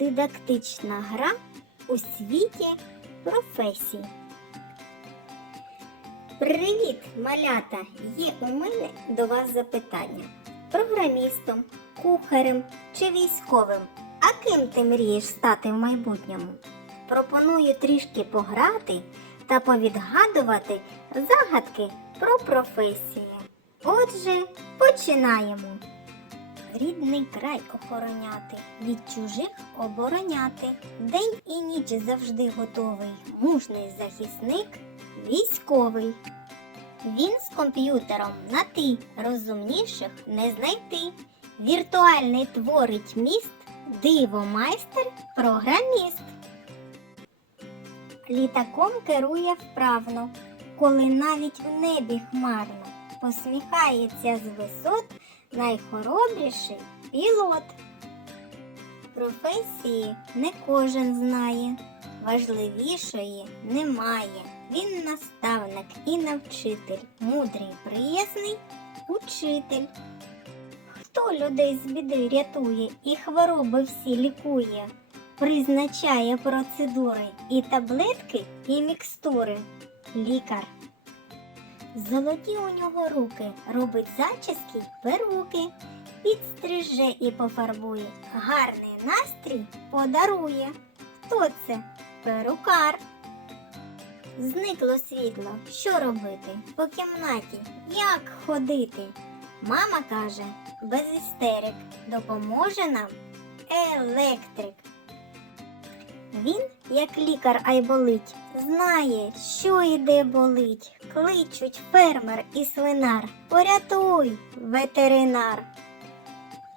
дидактична гра у світі професій. Привіт, малята! Є у мене до вас запитання. Програмістом, кухарем чи військовим. А ким ти мрієш стати в майбутньому? Пропоную трішки пограти та повідгадувати загадки про професії. Отже, починаємо. Рідний край охороняти, від чужих обороняти. День і ніч завжди готовий. Мужний захисник, військовий. Він з комп'ютером на ти розумніших не знайти. Віртуальний творить міст, диво майстер, програміст. Літаком керує вправно, коли навіть в небі хмарно посміхається з висот найхоробріший пілот. Професії не кожен знає, важливішої немає. Він наставник і навчитель, мудрий, приязний учитель. Хто людей з біди рятує і хвороби всі лікує, призначає процедури і таблетки, і мікстури. Лікар. Золоті у нього руки, робить зачіски й перуки, підстриже і пофарбує, гарний настрій подарує. Хто це? Перукар. Зникло світло, що робити? По кімнаті, як ходити? Мама каже, без істерик допоможе нам електрик. Він, як лікар айболить, знає, що і де болить. Кличуть фермер і свинар. Порятуй, ветеринар.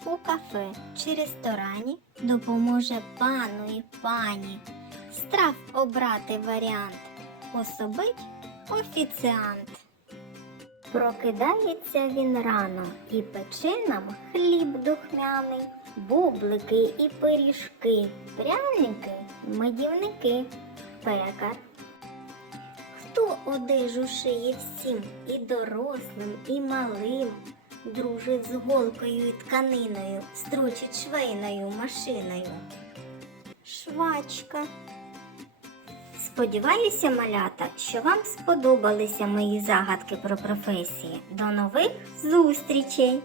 У кафе чи ресторані допоможе пану і пані. Страв обрати варіант. Пособить офіціант. Прокидається він рано і пече нам хліб духмяний, бублики і пиріжки, пряники, медівники, пекар. Хто одежу шиє всім, і дорослим, і малим, дружить з голкою і тканиною, строчить швейною машиною. Швачка. Сподіваюся, малята, що вам сподобалися мої загадки про професії. До нових зустрічей!